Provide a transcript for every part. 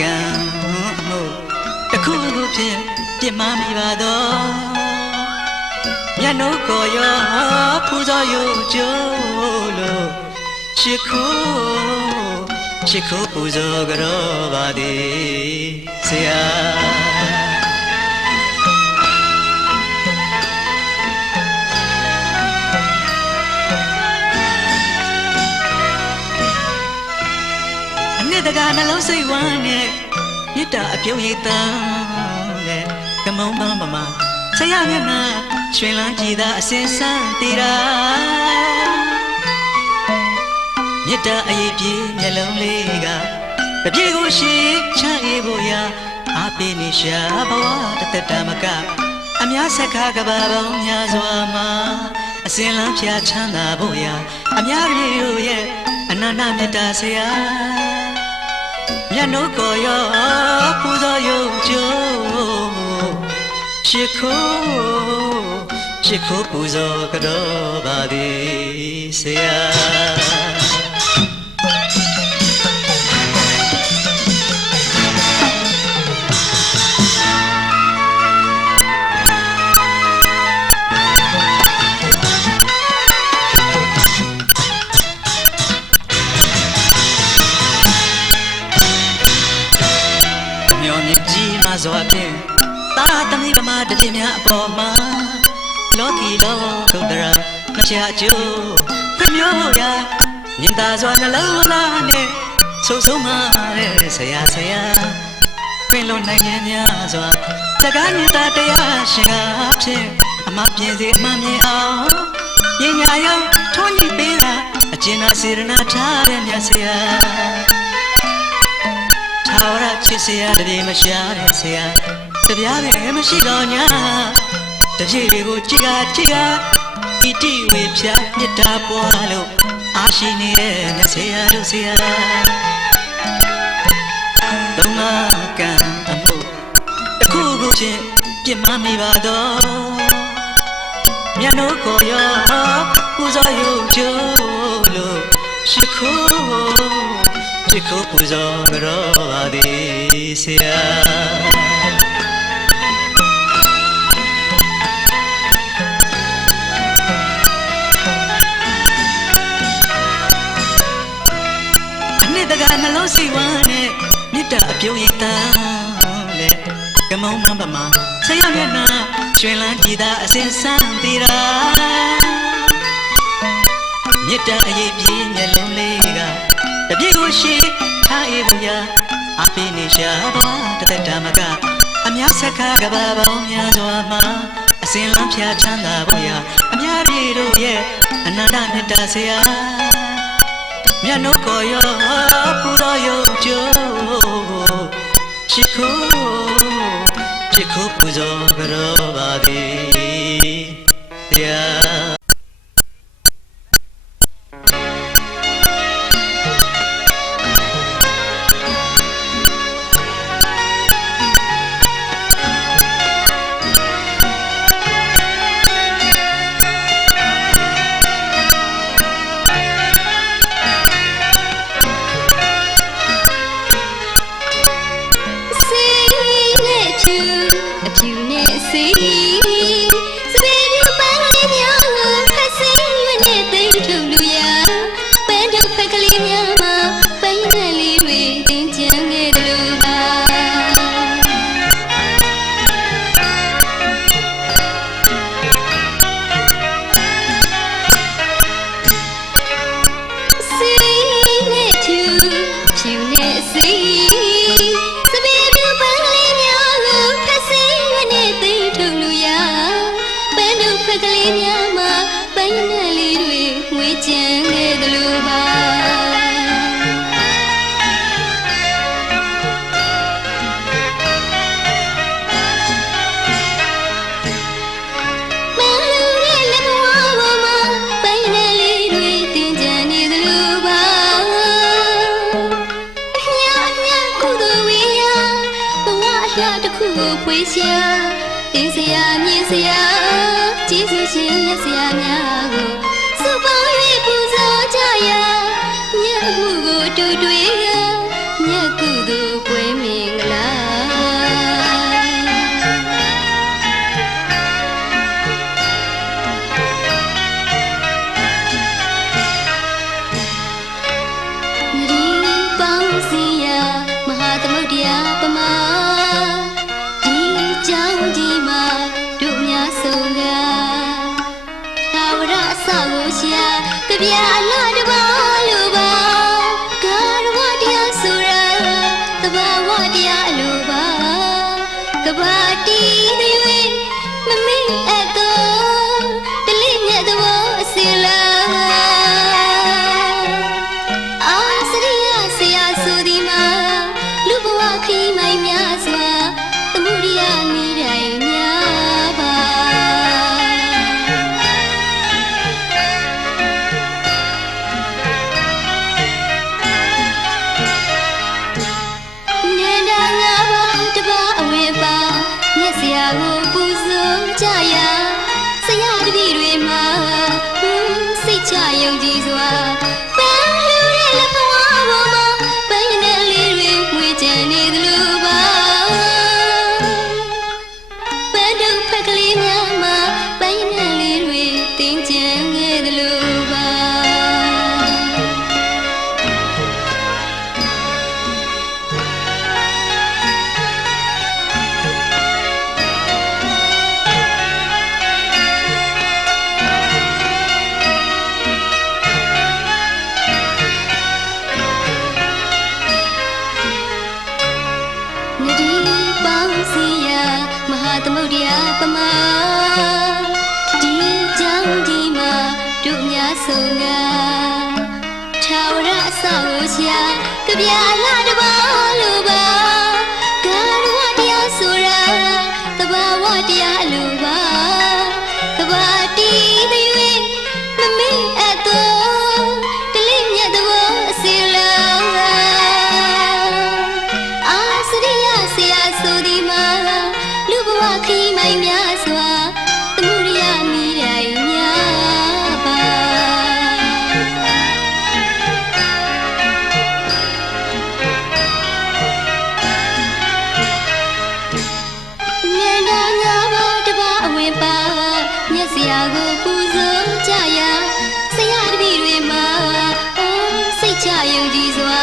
ကံမှုတခုခုဖြင့်ပြစ်မှားမိပါတော့မျက်နှုတ်ကိုရောပူဇော်ယူကြလို့ချစ်ခိုးပူဇော်ကြတော့ပါသည်ဆရာတကနှလုံးစိတ်ဝမ်းနဲ့မြတ်တာအပြုံးရိပ်တန်းနဲ့ကမုံပန်းပမာဆရာမျက်နှာရွှင်လန်းကြည်သာအစင်ဆန်းတည်တာမြတ်တာအရေးပြေမျက်လုံးလေးကတပြေကိုရှိချမ်းအေးဖို့ရာအားပေးနေရှာဘဝတသက်တာမကအများဆက်ခါကဘာပေါင်းများစွာမှာအစင်လန်းဖြာချမ်းသာဖို့ရာအများကြီးတို့ရဲ့အနန္တမြတ်တာဆရာမျက်နှုတ်ကိုရောပူဇော်ယူကြချစ်ခိုးပူဇော်ကြတော့ပါသည်ဆရာဇောဖြင့်တာသမီးဗမာတတိများအပေါ်မှာလောကီလောကုတ္တရာမချအကျိုးဖွင့်မျိုးဖို့ရာမြင်သာစွာနှလုံးသားနဲ့ဆိုဆုံးမတဲ့ဆရာခွင့်လွန်နိုင်ရဲ့များစွာစကားမြတ်တရားရှင်ကားဖြင့်အမပြင်းစေအမှန်မြင်အောင်ပညာရောထွန်းညှိပေးတာအကျဉ်းသာစေရနာထားတဲ့မြတ်ဆရာထာဝရချစ်ဆရာတပြေမရှာတဲ့ဆရာတပြားပဲမရှိတော့ညာတပြေတွေကိုကြည်ကဣတိဝေဖြာမြတ်တာပွားလို့အားရှိနေတဲ့မြတ်ဆရာတို့ဆရာသုံးငါကံအမှုတစ်ခုခုချင်းပြစ်မှားမိပါတော့မျက်နှုတ်ကိုရောပူဇော်ယူကြလို့ရှိခိုးပူဇော်ကြတော့ပါသည်ဆရာအနှစ်တကနှလုံးစိတ်ဝမ်းနဲ့မြတ်တာအပြုံးရိပ်တန်းနဲ့ကမုံပန်းပမာဆရာမျက်နှာရွှင်လန်းကြည်သာအစင်ဆန်းတည်တာမြတ်တာအရေးပြေမျက်လုံးလေးကတပြေကိုရှိထားအေးဘူးရာအပေးနေရှာပါတသက်တာမကအများဆက်ခါကဘာပေါင်းများစွာမှာအစင်လန်းဖြာချမ်းသာဖို့ရာအများပြည်တို့ရဲ့အနန္တမြတ်တာဆရာမျက်နှုတ်ကိုရောပူတော်ရုပ်ကြချစ်ခိုးပူဇော်ကြတော့ပါသည်တရားဖွေးရှာတင်စရာမြင်စရာကျေးဇူးရှင်မြတ်ဆရာများကိုစုပေါင်း၍ပူဇော်ကြရာမြတ်မှုကိုတူတွေ့ရမြတ်ကုသိုလ်ပွဲမြ ကဘာတီတွေမမင်းအတော့တလေးမြတ်တော်အစီလာအာစရိယဆရာဆိုဒီမှာလူဘဝခီးမိုင်များစွာသမှုရိယမိတိုင်းများပါဆရာကိုပူဇော်ကြရာဆရာတပည့်တွေမှာစိတ်ချယုံကြည်စွာပန်းလှူတဲ့လက်ဘဝပေါ်မှာပန်းရည်လေးတွေမွေးကြနေသလိုပါပန်းတို့ဖက်ကလေးများမှာပန်းရည်လေးတွေတင်းကျပ်ခဲ့သလိုပါသမုဒ္ဒရာပမာဒီကြောင့်ဒီမှာတို့များဆုံးကထာဝရအဆောက်ရှာကြပြလာတပါလိုပါကာရဝတရားဆိုတာတဘာဝတရားလိုပါကဘာတီတွေမမင်းအတော့တလေးမြတ်တော်အစီလာအာစရိယဆရာဆိုဒီမှာလူဘဝခီးမိုင်များစွာသမှုရိယမိတိုင်းများပါမြတ်နာငါးပါးတပါအဝင်ပါမြတ်ဆရာကိုပူဇော်ကြရာဆရာတပည့်တွေမှာစိတ်ချယုံကြည်စွာ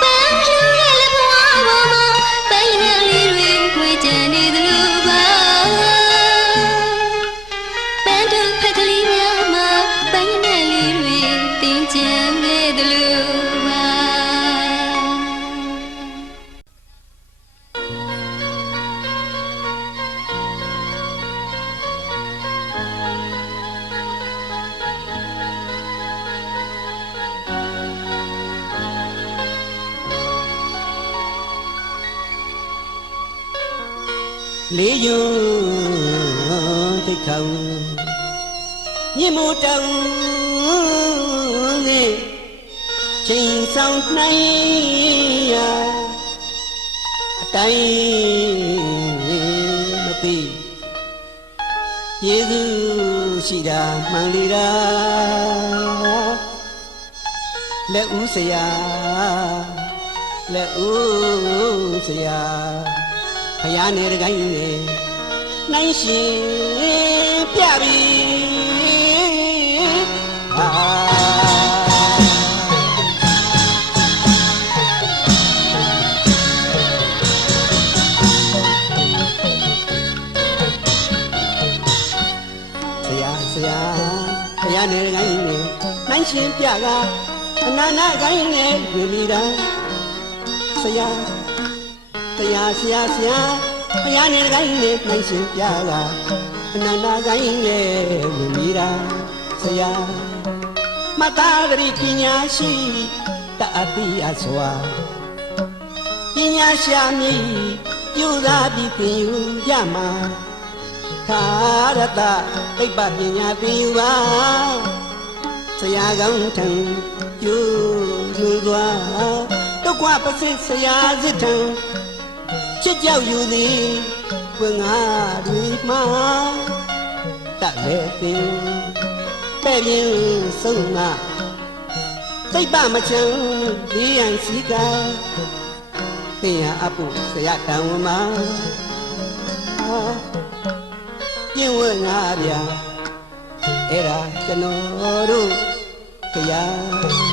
ပန်းလှူတဲ့လက်ဘဝပေါ်မှာပန်းရည်လေးတွေမွေးကြနေသလိုလေးယုံတိတ်ခေါင်ညင်မို့တောင်းငယ်ချိန်ဆောင်နိုင်ရာအတိုင်းမသိယေသူရှိတာမှန်လေတာလက်ဦးဆရာလက်ဦးဆရာဖယားနေတကိုင်းနေနိုင်ရှင်ပြပြီဆရာဖယားနေတကိုင်းနေနိုင်ရှင်ပြကအနာနာကိုင်းနေဝင်မိတာဆရာဆရာဘုရားနေကိုင်းနေနိုင်ရှင်ပြလာအနန္တကိုင်းနေဝင်မိတာဆရာမသာဂရိပညာရှိတအတိအစွာပညာရှာမည်ပြုသာပြီးသင်ယူရမှာခါရတသိပ္ပပညာသင်ယူပါဆရာကောင်းထံယူလူသွားဒုက္ခပစစ်ဆရာစစ်ထံချစ်ကြောက်ယူသည်ဝင်ငါတွေမှာတက်လေပင်ပဲ့ပြင်းဆုံးငါသိပ္ပမချမ်းဒီယံစီကသင်ရအပုဆရာတန်ဝမှာပြင်းဝင်ငါဗျာအဲ့ဒါကျွန်တော်တို့တရား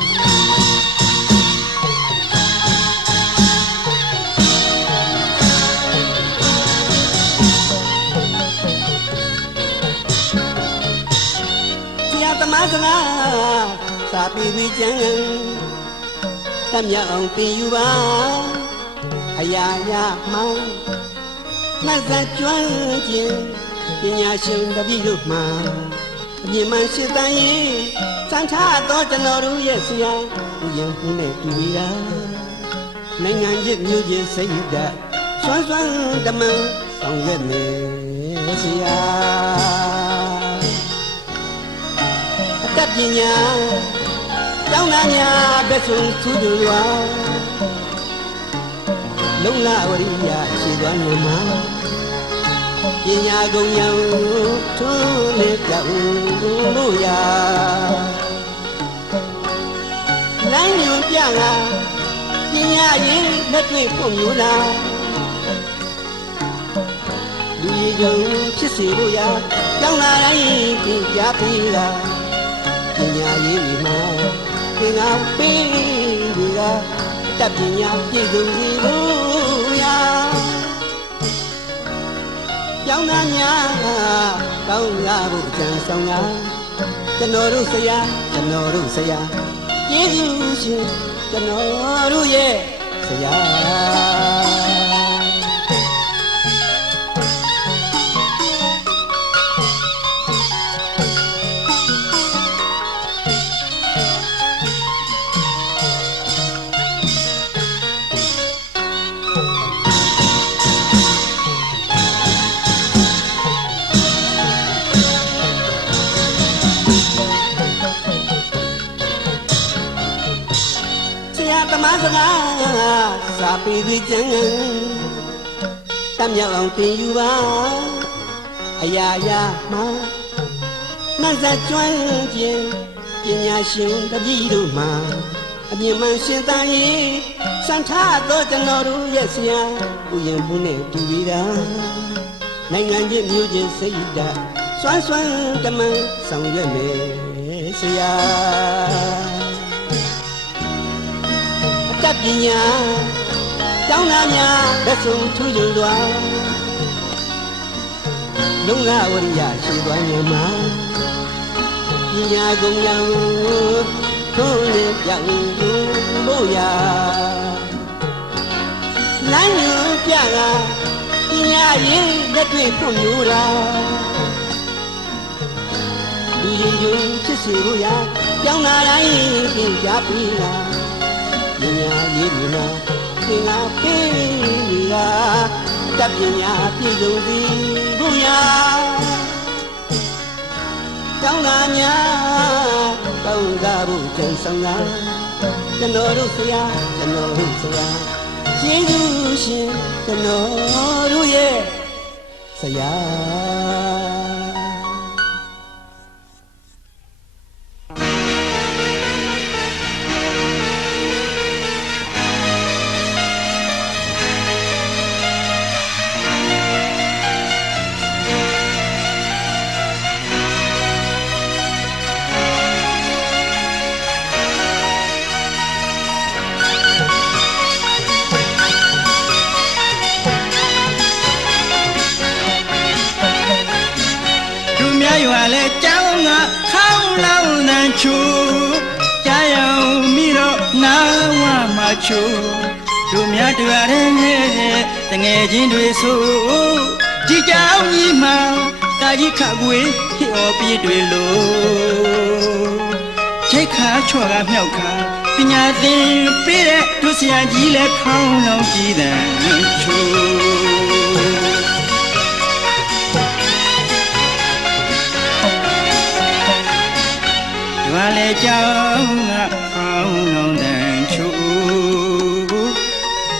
သမစကားစာပေဝိကျမ်းတမျက်အောင်တင်ယူပါအရာရမှ နှက်ဆက်ကျွမ်းခြင်းပညာရှင်တပည့်တို့မှာအမြင်မှန်ရှင်းတန်ရေးစံထားသောကျွန်တော်တို့ရဲ့ဆရာဥယျာဉ်မှုနဲ့တူတာနိုင်ငံရစ်မျိုးချင်းစိတ်ဓာတ်စွမ်းစွမ်းတမန်ဆောင်ရွက်မယ်ဆရာအတတ်ပညာကျောင်းသားများဘက်ဆုံးထူးထူးလွာလုံလဝရိယရှိသွားနေမှာပညာကုန်ရန်ထွန်းနေပြောင်းလို့ရလမ်းညွန်ပြကပညာရေးလက်တွေ့ဖွံ့ဖြိုးလာလူကြီးကြုံဖြစ်စေဖို့ရာကျောင်းလာတိုင်းသင်ကြားပေးတာပညာရေးဒီမှာသင်္ကန်းပေးတွေကတတ်ပညာပြည့်စုံစေဖို့ရာကျောင်းသားများကောင်းလာဖို့ကြံဆောင်တာကျွန်တော်တို့ဆရာကျွန်တော်တို့ဆရာကျေးဇူးရှင်ကျွန်တော်တို့ရဲ့ဆရာသမားစကားစာပေတွေကျန်တမ်းမြောက်အောင်တင်ယူပါအရာရာမှာနှက်ဆက်ကျွမ်းခြင်းပညာရှင်တပည့်တို့မှာအမြင်မှန်ရှင်းတန်ရေးစံထားသောကျွန်တော်တို့ရဲ့ဆရာဥယျာဉ်မှုနဲ့တူပြီးတာနိုင်ငံချင်းမျိုးချင်းစိတ်ဓာတ်စွမ်းစွမ်းတမန်ဆောင်ရွက်မယ်ဆရာတတ်ပညာကျောင်းသားများလက်ဆုံးထူးချွန်စွာလုံလဝရိယရှိသွားနေမှာပညာကုန်ရန်ထွန်းလင်းပြောင်းဖို့ရာလမ်းညွန်ပြကပညာရေးလက်တွေ့ဖွံ့ဖြိုးတာလူကြီးကြုံဖြစ်စေဖို့ရာကျောင်းသားတိုင်းသင်ကြားပေးတာပညာရေးဒီမှာသင်္ကန်းပေးရာတတ်ပညာပြည့်စုံစေဖို့ရာကျောင်းသားများကောင်းစားဖို့ကြံဆောင်တာကျွန်တော်တို့ဆရာကျွန်တော်တို့ဆရာကျေးဇူးရှင်ကျွန်တော်တို့ရဲ့ဆရာချူကြားရောင်မိတော့နာဝမှာချူတို့များတွေ့ရတဲ့တငယ်ချင်းတွေဆိုကြည်ကြောင်ကြီးမှာတာကြီးခကွေဟောပြည့်တွေလို့ချိတ်ခါချော့ကမြောက်ခါပညာသင်ပေးတဲ့တို့ဆရာကြီးလည်းခေါင်းလုံးကြည်တယ်ချူလေကြောင်းငါအောင်းလုံးတန်ချူ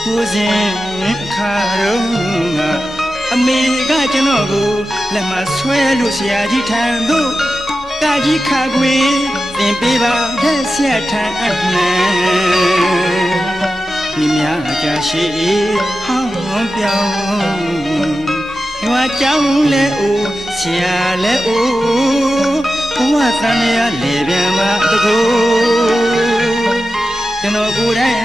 ကိုစဉ်ခါရုံးငါအမေကကျွန်တော်ကိုလက်မဆွဲလို့ဆရာကြီးထံသို့တာကြီးခါခွေသင်ပေးပါတဲ့ဆရာထံအနှံမိများကြရှိဟောင်းပြောင်းရွာကြောင်းလဲအိုဆရာလဲအိုဘဝသံရလေပြန်ပါတကူကျွန်တော်ကိုယ်တိုင်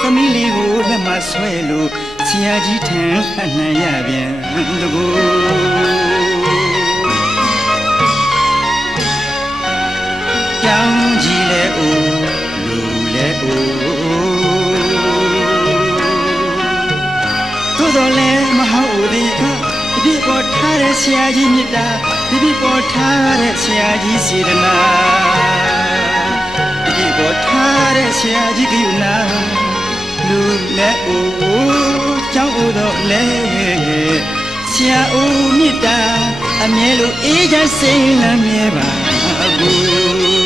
သမီးလေးကိုလက်မဆွဲလို့ဆရာကြီးထံအနှံရပြန်တကူကြောင်းကြီးလဲအိုလူလဲအိုသို့တော်လဲမဟုတ်ဝဲ ဒီကဒီပေါ်ထားတဲ့ဆရာကြီးမြတ်တာဒီပေါ်ထားတဲ့ဆရာကြီးစေတနာဒီပေါ်ထားတဲ့ဆရာကြီးကယူနာလူနဲ့အိုးကြောင်းအိုးတော့လဲဆရာဦးမြတ်တာအမြဲလိုအေးချမ်းစိမ်လမ်းမြဲပါဘူး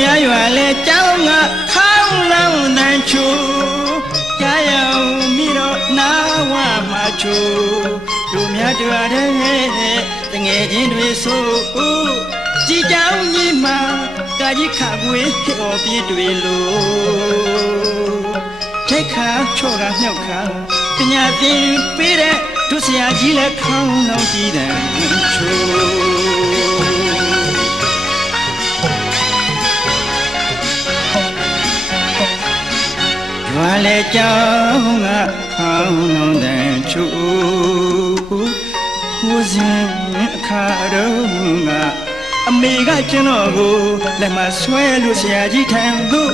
များရွာလဲကြောင်းကခေါင်းလောင်းတန်ချူကြားရအောင်မိတော့နာဝမှာချူတို့များတွေ့တဲ့တငယ်ချင်းတွေဆိုကြည်ကြောင်းကြီးမှာကာကြီးခကွေးဟောပြည့်တွေလို့ထိုက်ခါချော့ကမြောက်ခါပညာသင်ပေးတဲ့တို့ဆရာကြီးလဲခေါင်းလောင်းကြည်တယ်ချူရွာလေကြောင်းကခေါင်းလုံးတန်ချူဟိုစဉ်အခါတော့ကအမေကကျွန်တော်ကိုလက်မဆွဲလို့ဆရာကြီးထံသို့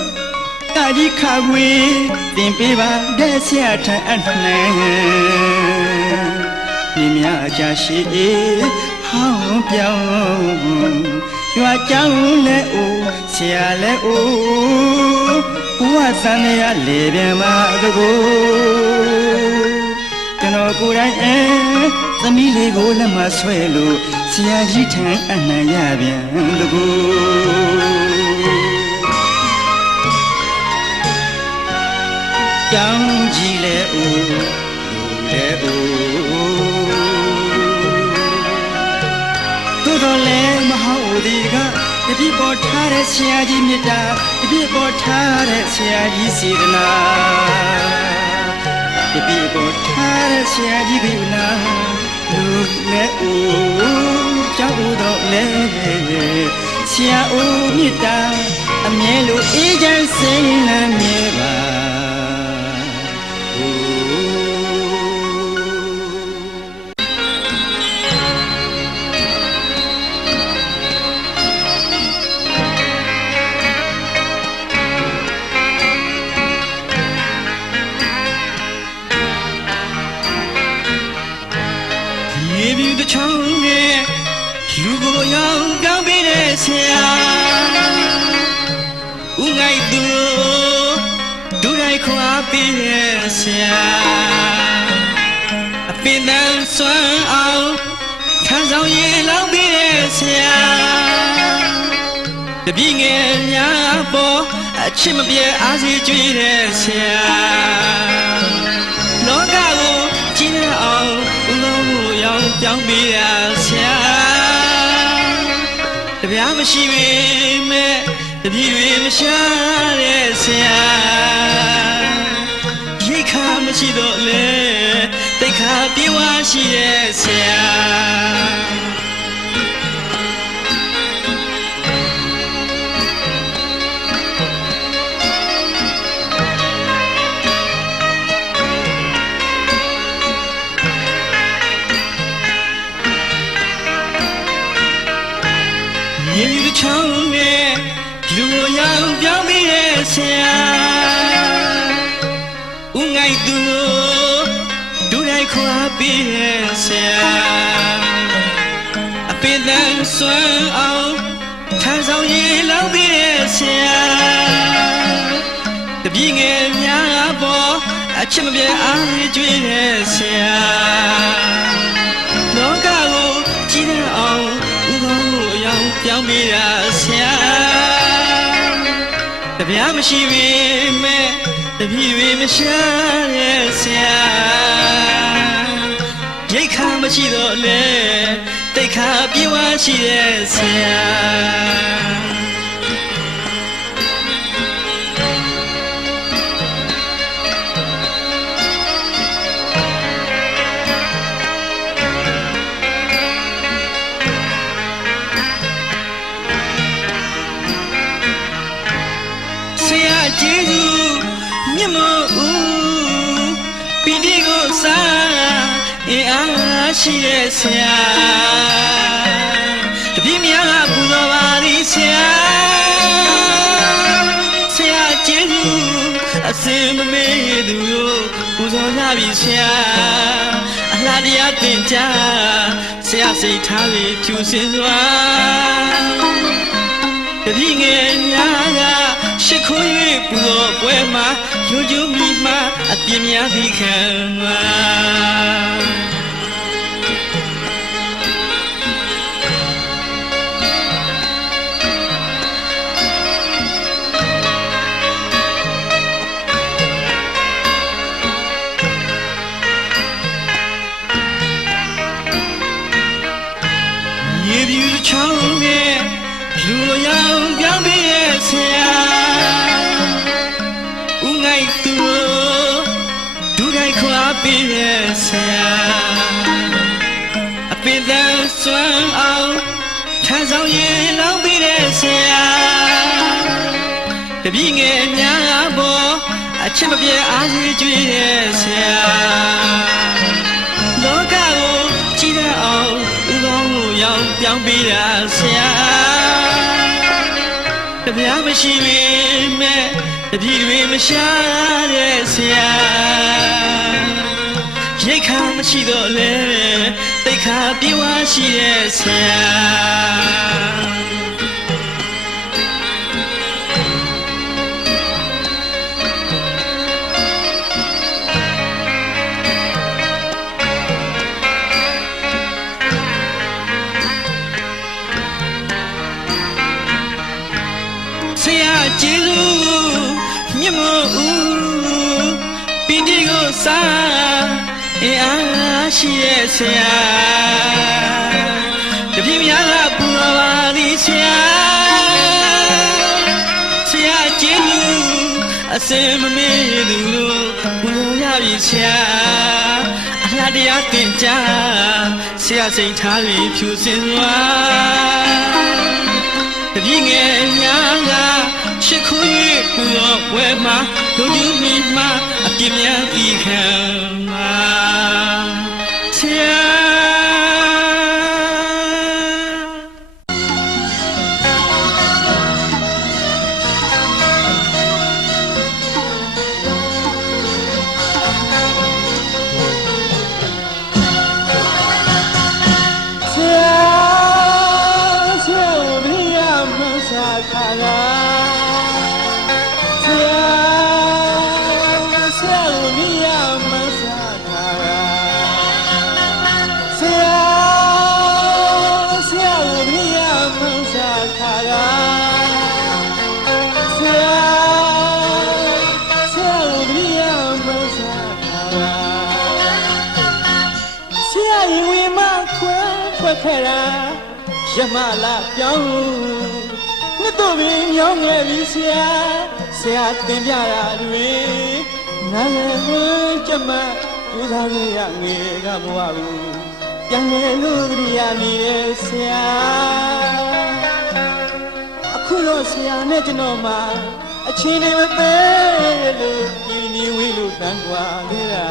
ကာကြီးခါခွေတင်ပေးပါတဲ့ဆရာထံအနှံညီမကြရှိဟောင်းပြောင်းရွာကြောင်းလဲအိုဆရာလဲအိုဘဝသံရလေပြန်မှာတကူကျွန်တော်ကိုယ်တိုင်သမီးလေးကိုလက်မဆွဲလို့ဆရာကြီးထံအနှံရပြန်တကူကြောင်းကြီးလဲအိုလူလဲအိုတို့တော်လဲမဟုတ်ဒီကတတိပေါ်ထားတဲ့ဆရာကြီးမြတ်တာတတိပေါ်ထားတဲ့ဆရာကြီးစေတနာတတိပေါ်ထားတဲ့ဆရာကြီးကနာလူနဲ့အိုးကြောက်တော့လဲဆရာဦးမြတ်တာအမြဲလိုအေးချမ်းစိမ်လမ်းမြဲပါချောင်းနဲ့လူကိုရောက်ကောင်းပေးတဲ့ဆရာဦးငိုက်သူဒူရိုက်ခွာပေးတဲ့ဆရာအပင်တန်းစွမ်းအောင်ထမ်းဆောင်ရင်လောက်ပေးတဲ့ဆရာတပြည့်ငယ်များပေါ်အချစ်မပြေအားစီကြွေးတဲ့ဆရာလောကကိုကြည်တဲ့အောင်ဦးလုံးမှုရောက်ပြောင်းပေးရဆရာတပြားမရှိပေမဲ့တပြည့်တွေမရှာတဲ့ဆရာရိတ်ခါမရှိတော့လေတိတ်ခါပြေဝရှိတဲ့ဆရာမြေကြီးချောင်းနဲ့လူကိုရောက်ပြောင်းပြီးတဲ့ဆရာဦးငိုက်သူဒူရိုက်ခွာပြီးတဲ့ဆရာအပင်တန်းစွမ်းအောင်ထမ်းဆောင်ရင်လောက်ပြီးတဲ့ဆရာတပြည့်ငယ်များပေါ်အချစ်မပြေအားကြွေးတဲ့ဆရာလောကကိုကြည်တဲ့အောင်ပြောင်းမိတာဆရာတပြားမရှိပေမဲ့တပြည့်တွေမရှာတဲ့ဆရာရိတ်ခါမရှိတော့လေတိတ်ခါပြေဝရှိတဲ့ဆရာ စားအင်းအားရှိတဲ့ဆရာတပည့်များကပူဇော်ပါသည်ဆရာဆရာကျေးဇူးအစင်မမေ့သူတို့ပူဇော်ကြပြီဆရာအလားတရားသင်ကြားဆရာစိတ်ထားလေးဖြူစင်စွာတပည့်ငယ်များကရှ စ်ခွေပူတော်ပွဲမှာရိုးကျူးမိမှာအပြင်းများသီးခံမှာချောင်းရဲ့လူရောင်ပြောင်းပြီးရဲ့ဆရာဦးငိုက်သူဒူခိုက်ခွာပြီးရဲ့ဆရာအပင်သက်စွမ်းအောင်ထမ်းဆောင်ရင်လောင်းပြီးတဲ့ဆရာတပည့်ငယ်များပေါ်အချစ်မပြေအားကြီးကျွေးရဲ့ဆရာလောကကိုကြည်ရအောင်ဦးကောင်းကိုရောက်ပြောင်းပြီးတာဆရာတပြားမရှိပေမဲ့တပည့်တွေမရှာတဲ့ဆရာရိတ်ခါမရှိတော့လေတိတ်ခါပြေဝရှိတဲ့ဆရာကျေးဇူးမြတ်မို့ပင်ဒီကိုစားအားရှိရဲ့ဆရာတပည့်များကပူတော်ပါသည်ဆရာဆရာကျေးဇူးအစင်မမေ့သူတို့ပူရပြီဆရာအလားတရားသင်ကြားဆရာစိတ်ထားတွေဖြူစင်စွာတပည့်ငယ်များကရှစ်ခွေပူတော်ပွဲမှာလူလူမိမှာအပြင်းများပြီးခံမှာဆရာခဲ့တာရမလာပြောင်းနှစ်တို့ပင်ညောင်းခဲ့ပြီဆရာဆရာသင်ပြတာတွေနားလည်ဝင်ကြမကျူးစားခဲ့ရငယ်ကမဝဘူးပြန်လေလို့တရိယာမိရဲ့ဆရာအခုတော့ဆရာနဲ့ကျွန်တော်မှာအချင်းတွေမပေးလို့ညီညီဝေးလို့တန်ခွာခဲ့တာ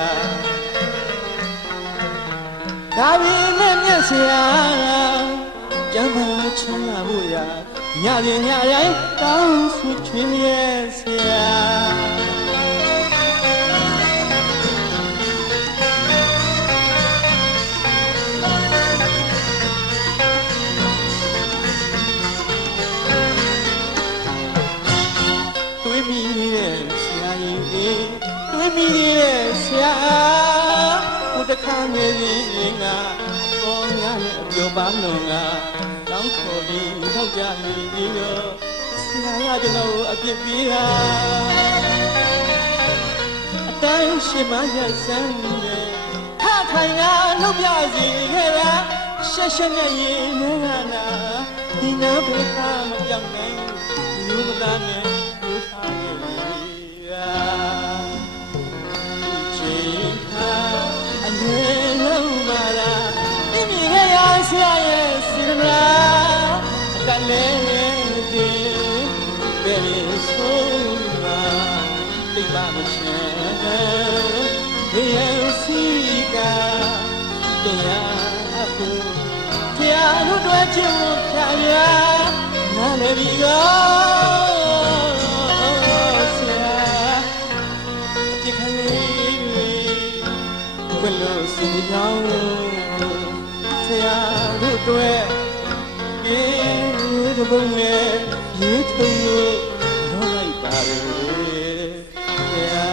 ဒါပေမဲ့မြတ်ဆရာကျမ်းပါချမ်းသာဖို့ရာညရင်ညရိုင်းတောင်းဆုချွေးရဲ့ဆရာတွေးမိရဲ့ဆရာရင်တွေးမိရဲ့ဆရာတခါငယ်ရင်ကပေါ်များနဲ့အပြောပါလုံးကတောင်းခေါ်ပြီးထောက်ကြပြီးတော့ဆရာကကျွန်တော်ကိုအပြစ်ပေးတာအတိုင်းရှိမှရစမ်းနေထထိုင်ကလှုပ်ပြစီခဲ့တာရှက်ရှက်နဲ့ရင်ငန်းနာဒီနာဘေးကမပြောင်းနိုင်လူမသားနဲ့လူထားခဲ့ပြီဆရာရဲ့စီမလာတလည်းဒီဘယ်လိုဆိုမှာတိတ်ပါမချမ်းဘယ်စီ တို့တွဲချင်ဖို့ဖြာရနားလေပြီကောဆရာဒီခလေးဘယ်လိုစီရောင်းဆရာတို့တွဲဒီတပုံနဲ့ရေထုံလို့တော့လိုက်ပါလေဆရာ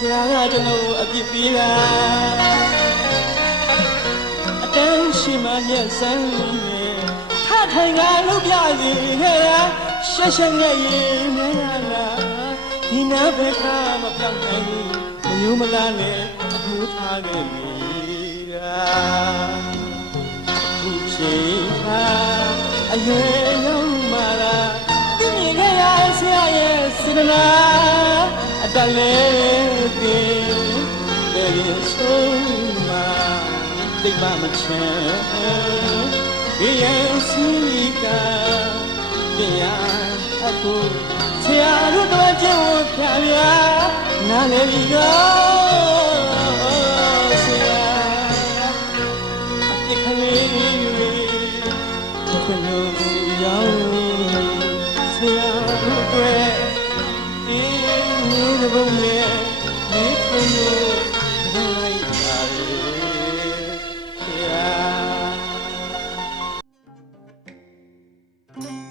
ဆရာကကျွန်တော်အပြစ်ပေးတာအတန်းရှိမှမျက်စမ်းနဲ့ထထိုင်ကလုပ်ပြစီဟဲ့ရှက်ရှက်နဲ့ရင်မရလားဒီနာဘက်ကမပြောင်းနိုင်ဘူးမယုံမလားနဲ့အခုထားခဲ့ပြီခုချိန်ကအရွယ်လုံးမာလာသူမြင်ခဲ့ရဆရာရဲ့စေတနာအတလည်းကလေးဆုံးမှာတိတ်မမချမ်းဒီရဲ့စီကပြရအခုဆရာတို့တော့ကျင့်ဝတ်ဖြာပြနားလေပြီကောဆရာဒီခလေးခွင့်လို့ရောင်းဆရာတို့တွေ့ဒီဘုံနဲ့ဒီခွင့်လို့တော့လိုက်ပါလေဆရာ တ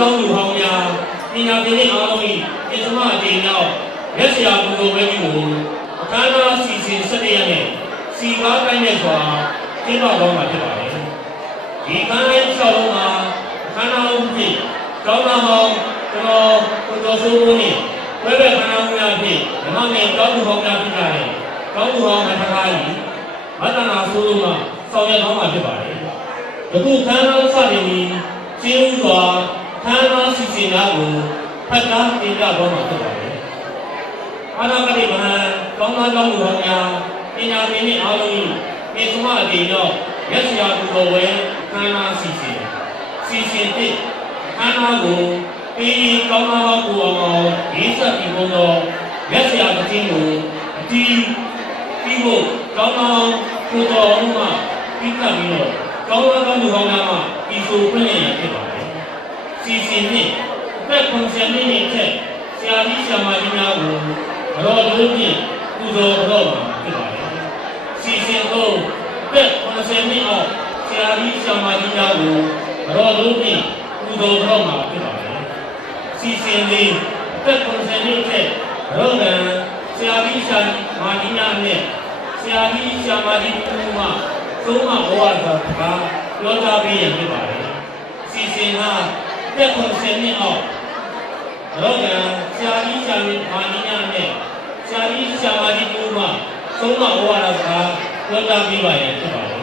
ကောင်းလူဟောင်းများပညာသင်တဲ့အားလုံး၏ပစ္စမအတေနောက်ရက်စရာပူဇော်ပွဲကြီးကိုအခမ်းအနားစီစဉ်17ရက်နဲ့စီကားတိုင်းနဲ့စွာကျင်းပသွားမှာဖြစ်ပါတယ်ဒီခန်းလေး၆လုံးမှာအခမ်းအနားဦးဖြင့်ကျောင်းသားဟောင်းကျွန်တော်ကိုကျော်စိုးဦးနဲ့ဝဲဘက်ခမ်းအနားဦးများဖြင့်ဓမ္မငယ်ကျောင်းသူဟောင်းများဖြစ်ကြတဲ့ကျောင်းသူဟောင်းမထကားကြီးမတနာဆိုးလုံးကဆောင်ရွက်သွားမှာဖြစ်ပါတယ်ယခုခမ်းအနားစတင်ပြီးကျင်းဦးစွာခမ်းအနားစီစဉ်တာကိုဖတ်ကြားတင်ပြသွားမှာဖြစ်ပါတယ်အာနာဂတိမဟန်ကောင်းသားကောင်းလူဟောင်းများပညာသင်တဲ့အားလုံး၏ပစ္စမအတေတော့ရက်စရာပူဇော်ပွဲခမ်းနားစီစဉ်တဲ့ခမ်းနားကိုပြီးကောင်းသားဟောင်းပူအောင်ရေးဆက်ပြီးဘုံတော်ရက်စရာပတင်းကိုအတီးပြီးဖို့ကောင်းသားပူတော်အောင်မှပြီးကပ်ပြီးတော့ကောင်းသားကောင်းလူဟောင်းများမှပြီးဆိုပြည့်ရဖြစ်ပါတယ်စီစဉ်တဲ့ဘက်ကွန်ဆယ်နှစ်နဲ့ချက်ဆရာကြီးဆရာမကြီးများကိုတော်တို့ဖြင့်ပူဇော်တော်မှာဖြစ်ပါတယ်စီစဉ်တော့ဘက်90နှစ်အောက်ဆရာကြီးဆရာမကြီးများကိုတော်တို့ဖြင့်ပူဇော်တော်မှာဖြစ်ပါတယ်စီစဉ်လေးဘက်90နှစ်ထက်ရောဂန်ဆရာကြီးဆရာမကြီးများနဲ့ဆရာကြီးဆရာမကြီးတို့မှသုံးမဘဝသာပြောကြားပေးရဖြစ်ပါတယ်စီစဉ်ဟာဘက်90နှစ်အောက်ရောကဆရာကြီးဆရာမကြီးများနဲ့ဆရာကြီးဆရာမကြီးတို့မှသုံးမဘဝသာပြောကြားပေးပါရဖြစ်ပါတယ်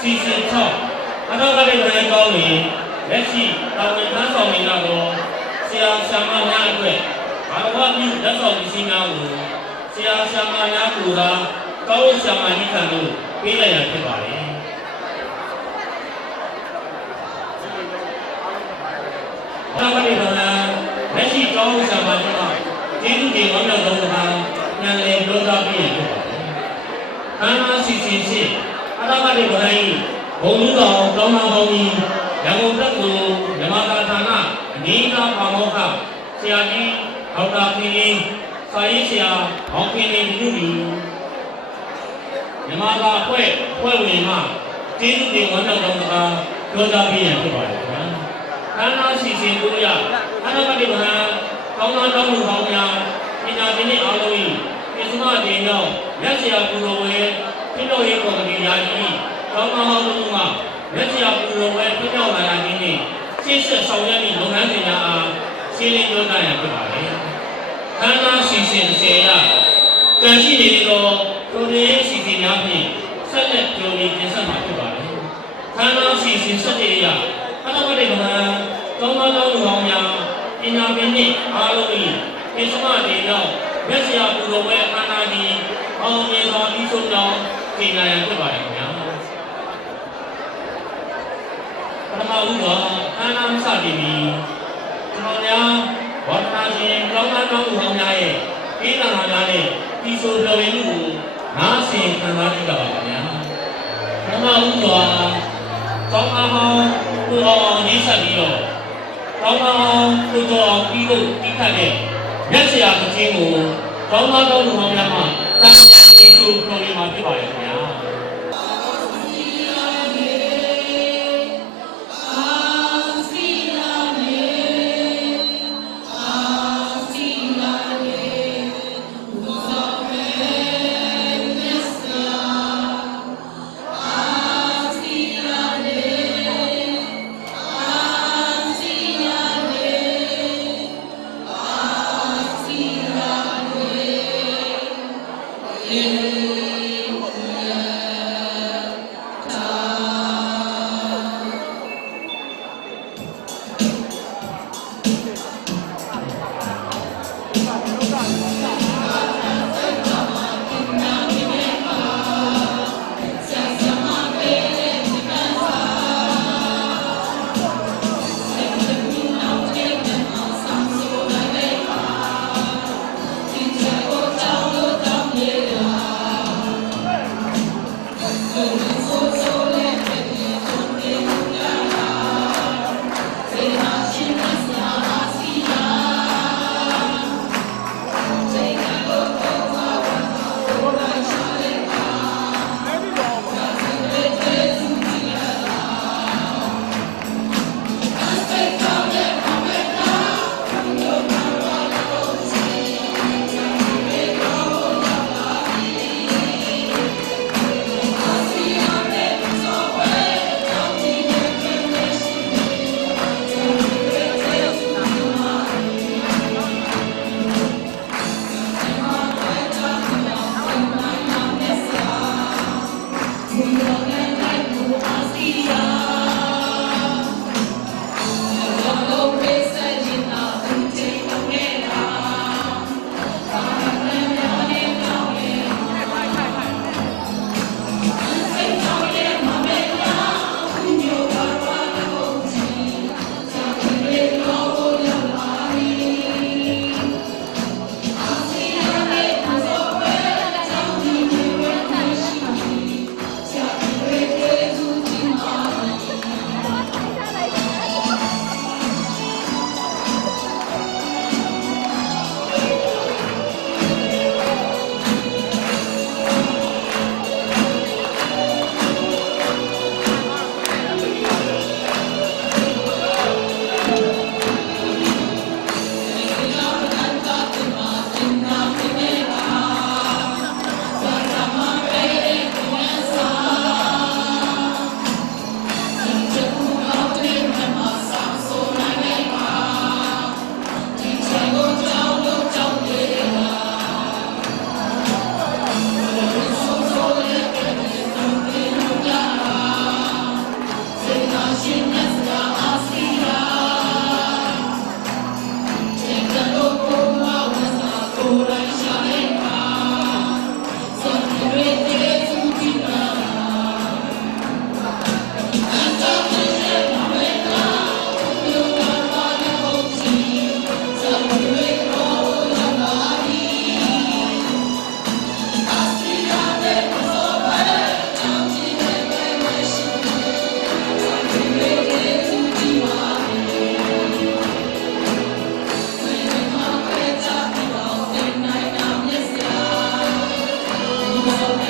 စီစဉ်6အတော့ကလေးတိုင်းကောင်းရင်လက်ရှိတာဝန်ထမ်းဆောင်နေတော့ဆရာဆရာမများအတွက်ဘာဝပြုလက်ဆောင်ပစ္စည်းများကိုဆရာဆရာမများကိုသာကောင်းဆရာမကြီးထံသို့ပေးလိုက်ရဖြစ်ပါတယ်အတော့ကလေးတိုင်းလက်ရှိကောင်းဆရာမကြီးကကျေးဇူးတင်ဝမ်းမြောက်သောအခါဉာဏ်လည်းပြောသားပြီးရဖြစ်ပါတယ်ခန္ဓာစီစဉ်ရှိအတော့ကလေးတိုင်းဘုံလူတော်ကောင်းသားပေါင်းကြီးရန်ကုန်တက္ကသိုလ်ဓမ္မတာဌာနအနည်းသားပါမောက္ခဆရာကြီးဒေါက်တာခင်ကြီးစာရေးဆရာဟောင်းခင်ကြီးလူလူဓမ္မတာအဖွဲ့ဝင်မှကျေးဇူးတင်ဝမ်းမြောက်သောအခါပြောသားပြီးရဖြစ်ပါတယ်ခန္ဓာစီစဉ်ကိုရအနာဂတ်ဗဟန်ကောင်းသောလူဟောင်းများပညာသင်တဲ့အားလုံး၏ပစ္စမတင်ရောက်လက်ဆရာပူဇော်ဝဲပြည်တော်ရေးကော်မတီရာကြီးကောင်းသောလူမှလက်ဆရာပူဇော်ဝဲပြပြောင်းလာရခြင်းနှင့်ရှေ့ဆက်ဆောင်ရွက်မည့်လုပ်ငန်းစဉ်များအားရှင်းလင်းပြောကြားရဖြစ်ပါတယ်ခန္ဓာစီစဉ်10ရတန်ရှိနေသောဒုတိယစီစဉ်များဖြင့်ဆက်လက်ကြိုးပြီးပြင်ဆင်မှာဖြစ်ပါတယ်ခန္ဓာစီစဉ်17ရအနာဂတ်ဗဟန်ကောင်းသောလူဟောင်းများပညာပင်နှင့်အားလုံး၏ပစ္စမတင်ရောက်လက်ဆရာပူဇော်ဝဲခန္ဓာသည်အောင်မြင်စွာပြီးဆုံးကြောင်းသင်ညာရဖြစ်ပါတယ်ခင်ဗျာပထမဦးကခန္ဓာမစတင်ပြီးကျွန်တော်များဝါဒနာရှင်ကောင်းသောလူဟောင်းများရဲ့ဤသံဃာများနဲ့ဒီဆိုတော်ရင်မှုကိုနားဆင်ခံစားကြပါခင်ဗျာပထမဦးကကောင်းသောကိုအောင်ရေးဆက်ပြီးတော့ကောင်းသောကိုတော်ပြီးလို့တိခတ်တဲ့ရက်စရာအချင်းကိုကောင်းသောလူဟောင်းများမှတန်ဖိုးဒီဆိုတော်ရင်မှာဖြစ်ပါရဲ့ခင်ဗျာ Hello,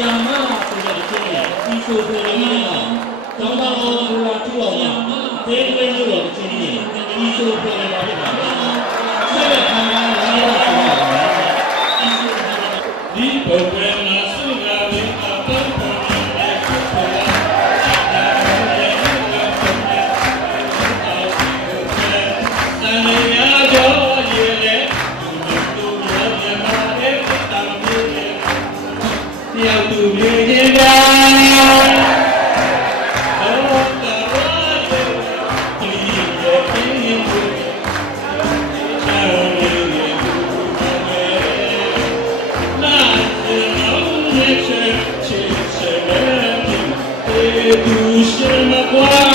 ရာမဆိုတဲ့ချင်းနဲ့ဒီဆိုဆိုရင်းနဲ့ကျောင်းသားတော်ကထူအောင်ရဒေးဝဲလို့တော့ချင်းနဲ့ဒီဆိုဆိုရတာဖြစ်ပါတယ်ဆက်လက်ခံရတာလည်းဆိုပါမယ်ဒီဘဝမှာဆုငါဝေအပ္ပံနဲ့ဆုဆိုတာရောက်သူမြေရင်ပါအော်တာရီရဲ့ပြင်းရင်ချာနေနေလာစေအောင်ရဲ့ချေချေစေမယ်ဒီသူရှင်မကွာ